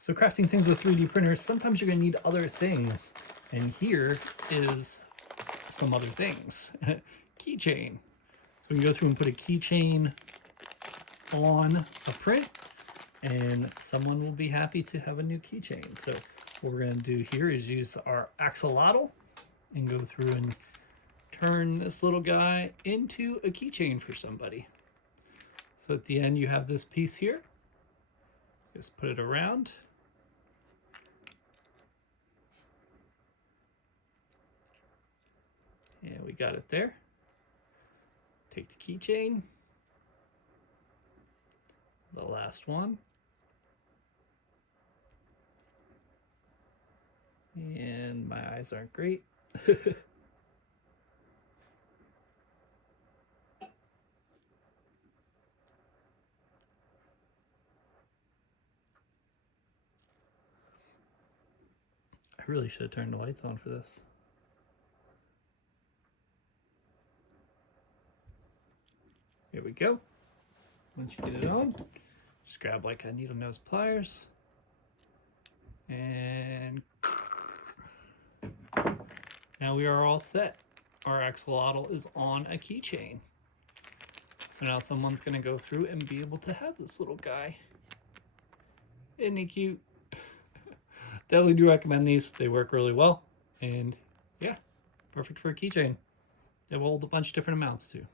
So crafting things with 3D printers, sometimes you're going to need other things. And here is some other things. Keychain. So we can go through and put a keychain on a print, and someone will be happy to have a new keychain. So what we're going to do here is use our axolotl and go through and turn this little guy into a keychain for somebody. So at the end you have this piece here. Just put it around. And we got it there. Take the keychain. The last one. And my eyes aren't great. I really should have turned the lights on for this. Here we go. Once you get it on, just grab like a needle nose pliers and now we are all set. Our axolotl is on a keychain. So now someone's gonna go through and be able to have this little guy. Isn't he cute? Definitely do recommend these. They work really well. And yeah, perfect for a keychain. They hold a bunch of different amounts too.